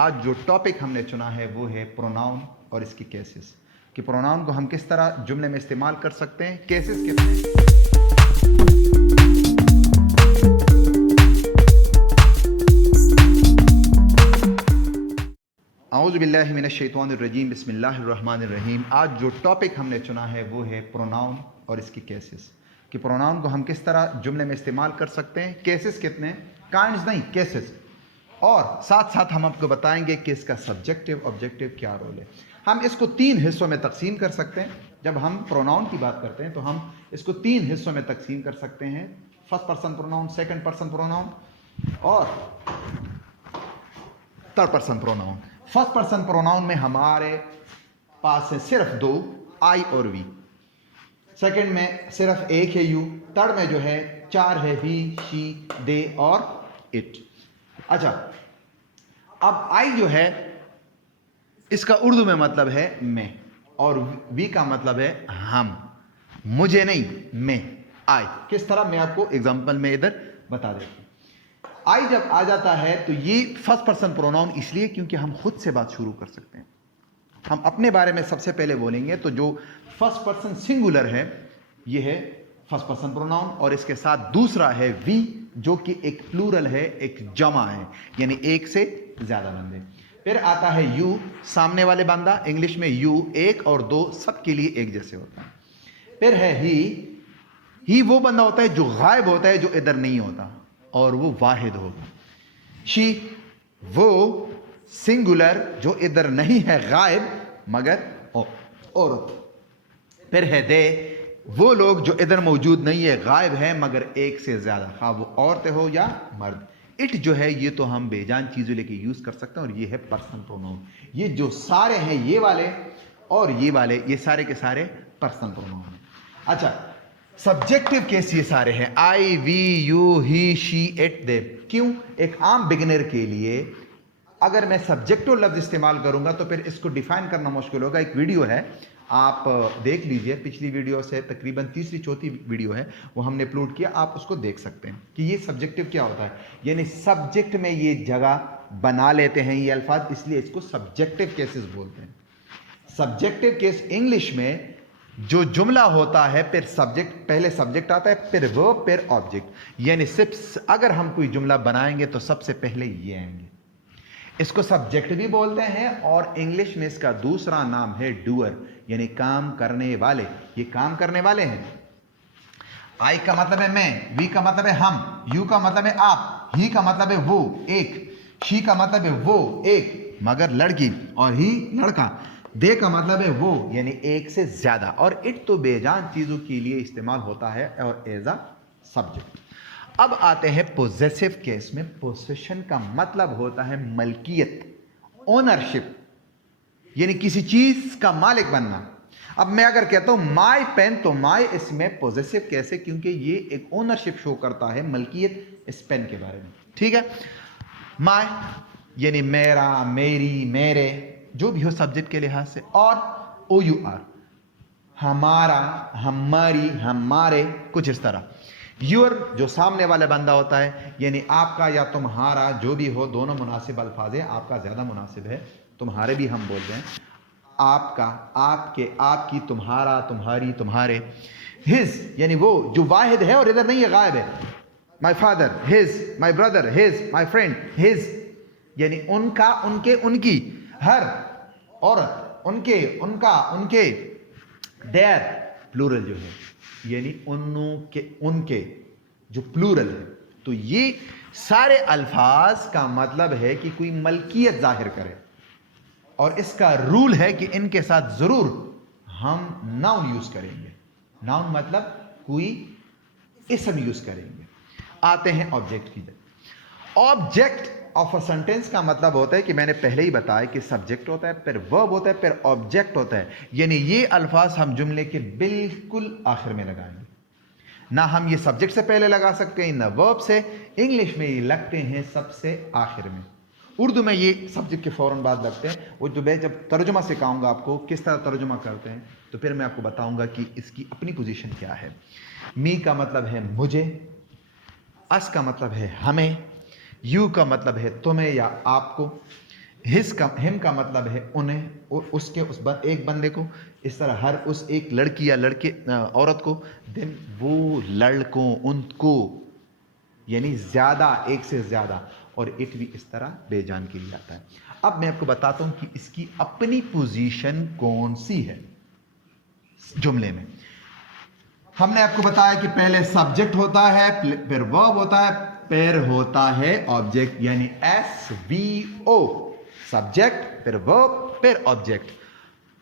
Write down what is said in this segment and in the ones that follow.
आज जो टॉपिक हमने चुना है वो है प्रोनाउन और इसकी केसेस, कि प्रोनाउन को हम किस तरह जुमले में इस्तेमाल कर सकते हैं, केसेस कितने हैं। औज़ु बिल्लाहि मिनश्शैतानिर्रजीम, बिस्मिल्लाहिर्रहमानिर्रहीम। आज जो टॉपिक हमने चुना है वो है प्रोनाउन और इसकी केसेस, कि प्रोनाउन को हम किस तरह जुमले में इस्तेमाल कर सकते हैं, केसेस कितने, काइंड्स नहीं, केसेस। और साथ साथ हम आपको बताएंगे कि इसका सब्जेक्टिव ऑब्जेक्टिव क्या रोल है। हम इसको 3 हिस्सों में तकसीम कर सकते हैं। जब हम प्रोनाउन की बात करते हैं तो हम इसको 3 हिस्सों में तकसीम कर सकते हैं, first person pronoun, second person pronoun और third person pronoun. First person pronoun में हमारे पास है सिर्फ 2, आई और वी। सेकंड में सिर्फ 1 है, यू। थर्ड में जो है 4 है, ही, शी, दे और इट। अच्छा, अब आई जो है इसका उर्दू में मतलब है मैं, और वी का मतलब है हम, मुझे नहीं, मैं, आई। किस तरह, मैं आपको एग्जांपल में इधर बता देता हूं। आई जब आ जाता है तो ये फर्स्ट पर्सन प्रोनाउन इसलिए क्योंकि हम खुद से बात शुरू कर सकते हैं। हम अपने बारे में सबसे पहले बोलेंगे तो जो फर्स्ट पर्सन सिंगुलर है ये है फर्स्ट पर्सन प्रोनाउन, और इसके साथ दूसरा है वी जो कि एक प्लूरल है, एक जमा है, यानी एक से ज्यादा बंदे। फिर आता है यू, सामने वाले बंदा, इंग्लिश में यू 1 और 2 सबके लिए एक जैसे होता है। फिर है ही वो बंदा होता है जो गायब होता है, जो इधर नहीं होता, और वो वाहिद होगा। शी वो सिंगुलर जो इधर नहीं है, गायब मगर औरत। फिर है दे वो लोग जो इधर मौजूद नहीं है, गायब है मगर एक से ज्यादा, हाँ वो औरतें हो या मर्द। इट जो है ये तो हम बेजान चीजों लेके यूज कर सकते हैं, और ये है पर्सनल प्रोनाउन। ये जो सारे हैं, ये वाले और ये वाले, ये सारे के सारे पर्सनल प्रोनाउन हैं। अच्छा, सब्जेक्टिव केस ये सारे हैं, I, we, you, he, she, it, they. क्यों? एक आम बिगिनर के लिए अगर मैं सब्जेक्टिव लफ्ज इस्तेमाल करूंगा तो फिर इसको डिफाइन करना मुश्किल होगा। एक वीडियो है, आप देख लीजिए, पिछली वीडियो से तकरीबन तीसरी चौथी वीडियो है, वो हमने अपलोड किया, आप उसको देख सकते हैं कि ये सब्जेक्टिव क्या होता है। यानी सब्जेक्ट में ये जगह बना लेते हैं ये अल्फाज, इसलिए इसको सब्जेक्टिव केसेस बोलते हैं। सब्जेक्टिव केस इंग्लिश में जो जुमला होता है, फिर सब्जेक्ट, पहले सब्जेक्ट आता है, फिर वर्ब, फिर ऑब्जेक्ट। यानी सिर्फ अगर हम कोई जुमला बनाएंगे तो सबसे पहले ये आएंगे। इसको सब्जेक्ट भी बोलते हैं, और इंग्लिश में इसका दूसरा नाम है डूअर, यानी काम करने वाले। ये काम करने वाले हैं। आई का मतलब है मैं, वी का मतलब है हम, यू का मतलब है आप, ही का मतलब है वो एक, शी का मतलब है वो एक मगर लड़की, और ही लड़का। दे का मतलब है वो, यानी एक से ज्यादा। और इट तो बेजान चीजों के लिए इस्तेमाल होता है और एज अ सब्जेक्ट। अब आते हैं पोजेसिव केस में। पोसेशन का मतलब होता है मलकियत, ओनरशिप, यानी किसी चीज का मालिक बनना। अब मैं अगर कहता हूं माय पेन, तो माय इसमें पॉजिटिव कैसे, क्योंकि ये एक ओनरशिप शो करता है, मलकियत इस पेन के बारे में। ठीक है, माय यानी मेरा, मेरी, मेरे, जो भी हो सब्जेक्ट के लिहाज से। और ओ यू आर, हमारा, हमारी, हमारे, कुछ इस तरह। यूर जो सामने वाला बंदा होता है, यानी आपका या तुम्हारा, जो भी हो, दोनों मुनासिब अल्फाज है। आपका ज्यादा मुनासिब है, तुम्हारे भी हम बोलते हैं। आपका, आपके, आपकी, तुम्हारा, तुम्हारी, तुम्हारे। हिज यानी वो जो वाहिद है और इधर नहीं है, गायब है। My father, his, my brother, his, my friend, his यानी उनका, उनके, उनकी। हर औरत, उनके, उनका, उनके। देयर प्लूरल जो है, यानी उनके, उनके, जो प्लूरल है। तो ये सारे अल्फाज का मतलब है कि कोई मलकियत जाहिर करे, और इसका रूल है कि इनके साथ जरूर हम नाउन यूज करेंगे। नाउन मतलब कोई इसम यूज करेंगे। आते हैं ऑब्जेक्ट की तरफ। ऑब्जेक्ट ऑफ अ सेंटेंस का मतलब होता है कि मैंने पहले ही बताया कि सब्जेक्ट होता है, फिर वर्ब होता है, फिर ऑब्जेक्ट होता है। यानी ये अल्फाज हम जुमले के बिल्कुल आखिर में लगाएंगे। ना हम ये सब्जेक्ट से पहले लगा सकते हैं, ना वर्ब से। इंग्लिश में ये लगते हैं सबसे आखिर में। उर्दू में ये सब्जेक्ट के फौरन बाद लगते हैं। वो जो मैं जब तर्जुमा सिखाऊंगा आपको किस तरह तर्जुमा करते हैं, तो फिर मैं आपको बताऊंगा कि इसकी अपनी पोजीशन क्या है। मी का मतलब है मुझे, अस का मतलब है हमें, यू का मतलब है तुम्हें या आपको, हिम का मतलब है उन्हें, उसके एक बंदे को, इस तरह हर उस एक लड़की या लड़के औरत को, देन वो लड़कों, उनको, यानी ज्यादा, एक से ज्यादा, और इट भी इस तरह बेजान के लिए आता है। अब मैं आपको बताता हूं कि इसकी अपनी पोजीशन कौन सी है जुमले में। हमने आपको बताया कि पहले सब्जेक्ट होता है, फिर वर्ब होता है, फिर होता है ऑब्जेक्ट, यानी SVO, सब्जेक्ट फिर वर्ब फिर ऑब्जेक्ट।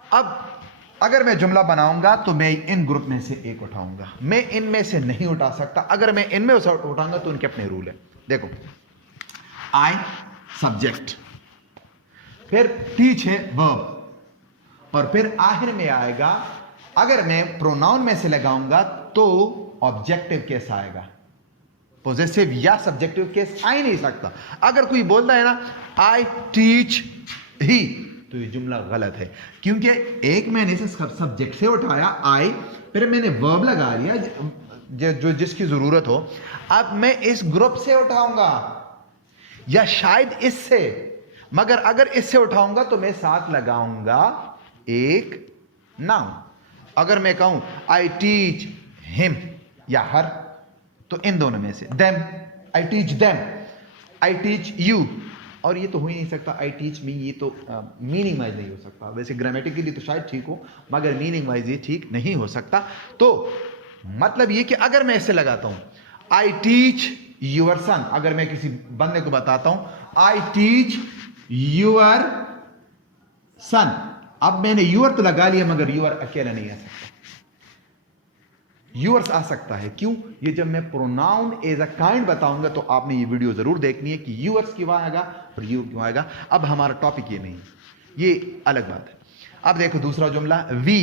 अब अगर मैं जुमला बनाऊंगा तो मैं इन ग्रुप में से एक उठाऊंगा, मैं इनमें से नहीं उठा सकता। अगर मैं इनमें उठाऊंगा तो उनके अपने रूल है। देखो, आई सब्जेक्ट, फिर टीच है वर्ब, और फिर आखिर में आएगा, अगर मैं प्रोनाउन में से लगाऊंगा तो ऑब्जेक्टिव केस आएगा, पॉजेसिव या सब्जेक्टिव केस आ ही नहीं सकता। अगर कोई बोलता है ना आई टीच ही, तो ये जुमला गलत है, क्योंकि एक मैंने इसे सब्जेक्ट से उठाया आई, फिर मैंने वर्ब लगा लिया जो जिसकी जरूरत हो। अब मैं इस ग्रुप से उठाऊंगा या शायद इससे, मगर अगर इससे उठाऊंगा तो मैं साथ लगाऊंगा एक नाउन। अगर मैं कहूं आई टीच हिम या हर, तो इन दोनों में से, them, I teach them, I teach you, और ये तो हो ही नहीं सकता आई टीच मी, ये तो मीनिंग वाइज नहीं हो सकता। वैसे ग्रामेटिकली तो शायद ठीक हो, मगर मीनिंग वाइज ये ठीक नहीं हो सकता। तो मतलब ये कि अगर मैं इससे लगाता हूं आई टीच यूअर सन, अगर मैं किसी बंदे को बताता हूं आई टीच यूअर सन, अब मैंने यूअर तो लगा लिया, मगर यूअर अकेला नहीं आ सकता, यूअर्स आ सकता है। क्यों? ये जब मैं प्रोनाउन एज अ काइंड बताऊंगा तो आपने ये वीडियो जरूर देखनी है कि यूअर्स क्यों आएगा और यू क्यों आएगा। अब हमारा टॉपिक ये नहीं, ये अलग बात है। अब देखो दूसरा जुमला, वी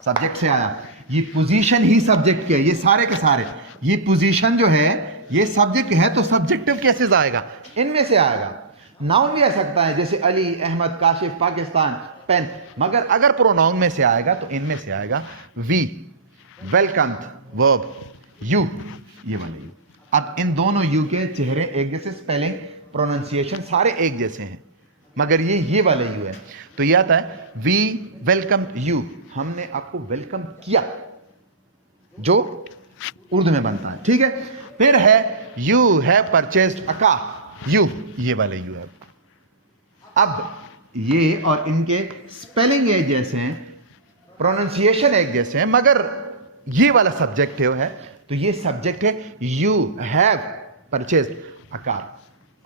सब्जेक्ट से आया, ये पोजीशन ही सब्जेक्ट की है, ये सारे के सारे, ये पोजीशन जो है ये सब्जेक्ट है, तो सब्जेक्टिव कैसे आएगा? इनमें से आएगा। नाउन भी आ सकता है, जैसे अली, अहमद, काशिफ, पाकिस्तान, पेन, मगर अगर प्रोनाउन में से आएगा तो इनमें से आएगा वी, वेलकम, वर्ब, यू, ये वाले यू। अब इन दोनों यू के चेहरे एक जैसे, स्पेलिंग, प्रोनाउंसिएशन सारे एक जैसे हैं, मगर ये वाला यू है। तो ये आता है वी वेलकम यू, हमने आपको वेलकम किया, जो उर्दू में बनता है, ठीक है। फिर है you have purchased a car, you, ये वाला यू है। अब ये और इनके स्पेलिंग एक जैसे हैं, प्रोनाउंसिएशन एक जैसे हैं, मगर ये वाला सब्जेक्टिव है, तो ये सब्जेक्ट है you have purchased a car.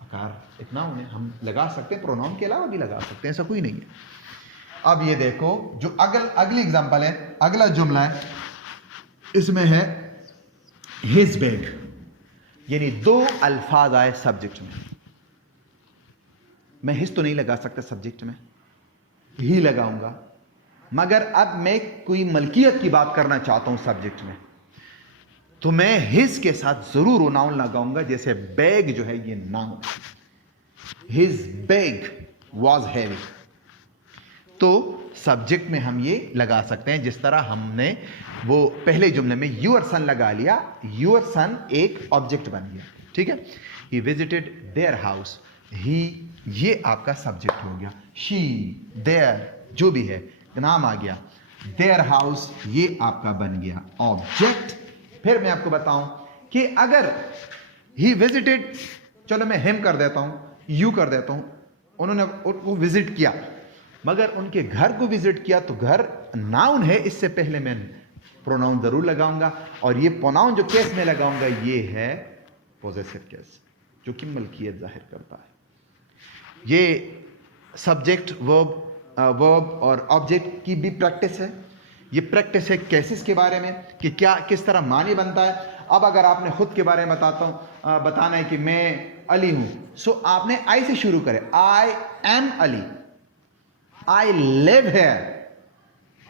अकार इतना उन्हें हम लगा सकते हैं, प्रोनाउन के अलावा भी लगा सकते हैं, ऐसा कोई नहीं है। अब ये देखो जो अगली एग्जांपल है, अगला जुमला है, इसमें है हिज बैग, यानी दो अल्फाज आए सब्जेक्ट में। मैं हिज तो नहीं लगा सकता सब्जेक्ट में, ही लगाऊंगा, मगर अब मैं कोई मलकियत की बात करना चाहता हूं सब्जेक्ट में, तो मैं हिज के साथ जरूर नाउन लगाऊंगा। जैसे बैग जो है ये noun, his bag was heavy, तो सब्जेक्ट में हम ये लगा सकते हैं, जिस तरह हमने वो पहले जुमले में यूअर सन लगा लिया, यूअर सन एक ऑब्जेक्ट बन गया, ठीक है। ही विजिटेड देयर हाउस, ही ये आपका सब्जेक्ट हो गया, शी, देयर जो भी है नाम आ गया, देयर हाउस ये आपका बन गया ऑब्जेक्ट। फिर मैं आपको बताऊं कि अगर ही विजिटेड, चलो मैं हिम कर देता हूं, यू कर देता हूं, उन्होंने उनको विजिट किया, मगर उनके घर को विजिट किया, तो घर नाउन है, इससे पहले मैं प्रोनाउन जरूर लगाऊंगा, और ये प्रोनाउन जो केस में लगाऊंगा ये है पॉजेसिव केस, जो कि मलकियत जाहिर करता है। ये सब्जेक्ट, वर्ब और ऑब्जेक्ट की भी प्रैक्टिस है। ये प्रैक्टिस है केसेस के बारे में कि क्या किस तरह मानी बनता है। अब अगर आपने खुद के बारे में बताना है कि मैं अली हूं, सो आपने आई से शुरू करें, I am Ali, I live here.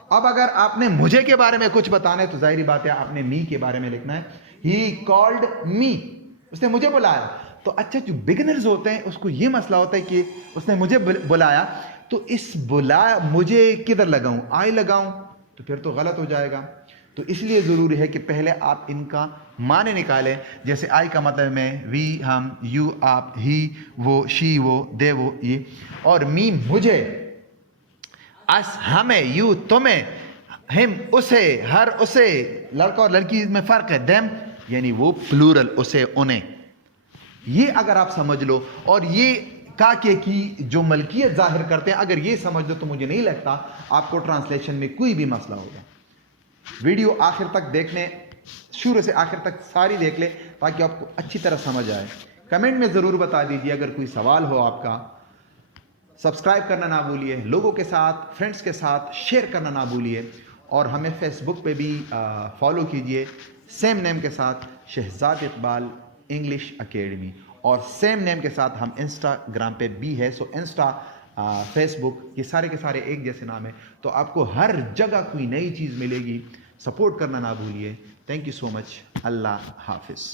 अब अगर आपने मुझे के बारे में कुछ बताना है तो जाहिर बात है आपने मी के बारे में लिखना है, ही कॉल्ड मी, उसने मुझे बुलाया। तो अच्छा, जो बिगिनर्स होते हैं उसको ये मसला होता है कि उसने मुझे बुलाया, तो इस मुझे किधर लगाऊं, आई लगाऊं, तो फिर तो गलत हो जाएगा। तो इसलिए ज़रूरी है कि पहले आप इनका माने निकालें। जैसे आई का मतलब में वी हम, यू आप, ही वो, शी वो, दे वो ये, और मी मुझे, अस हमें, यू तुम्हें, हिम उसे, हर उसे, लड़का और लड़की में फ़र्क है, देम यानी वो प्लूरल उसे उन्हें। ये अगर आप समझ लो और ये काके की जो मलकियत जाहिर करते हैं, अगर ये समझ लो तो मुझे नहीं लगता आपको ट्रांसलेशन में कोई भी मसला होगा। वीडियो आखिर तक देखने, शुरू से आखिर तक सारी देख ले ताकि आपको अच्छी तरह समझ आए। कमेंट में ज़रूर बता दीजिए अगर कोई सवाल हो आपका। सब्सक्राइब करना ना भूलिए, लोगों के साथ, फ्रेंड्स के साथ शेयर करना ना भूलिए, और हमें फेसबुक पे भी फॉलो कीजिए सेम नेम के साथ, शहजाद इकबाल इंग्लिश एकेडमी, और सेम नेम के साथ हम इंस्टाग्राम पे भी है। सो इंस्टा, फेसबुक, ये सारे के सारे एक जैसे नाम है, तो आपको हर जगह कोई नई चीज़ मिलेगी। सपोर्ट करना ना भूलिए। Thank you so much. अल्लाह हाफिज़।